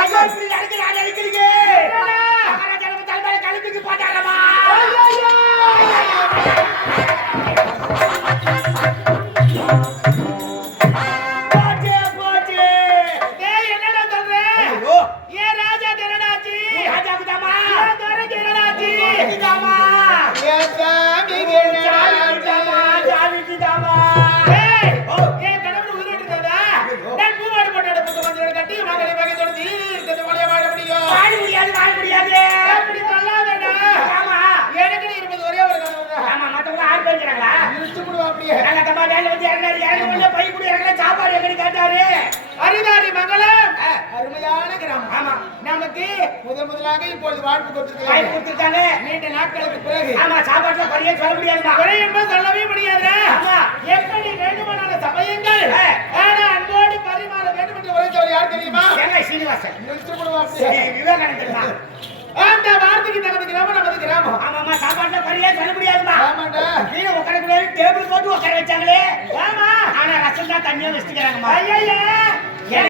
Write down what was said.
ஐயோ இப்படி நடக்குது நான் அடிக்கிறீங்க மகாராஜா நம்ம தலைமையில கழுத்துக்கு போட்டாங்கம்மா அருமையான கிராமம். ஆமா நமக்கு முதலாக இப்பொழுது வாழ்த்து கொடுத்திருக்காங்க. நீண்ட நாட்களுக்கு பிறகு ஆமா சாப்பாட்டுல குறையே சொல்ல முடியாதுமா. குறை என்பது சொல்லவே முடியாது. ஆமா எப்படி வேண்டுமானால சமயங்கள் ஆனா அன்போடு பரிமாற வேண்டும் என்று உரைத்தவர் யார் தெரியுமா? எங்க சீனிவாசன் விவேகானந்தர் தான். அந்த வார்த்தைக்கு தகுந்த கிராமம் நமது கிராமம். ஆமாமா சாப்பாட்டுல குறையே சொல்ல முடியாதுமா. ஆமாண்டா கீழே உட்கார டேபிள் போட்டு உட்கார வச்சாங்களே. ஆமா ஆனா ரசம் தான் தண்ணியா வச்சுக்கிறாங்கம்மா. ஐயா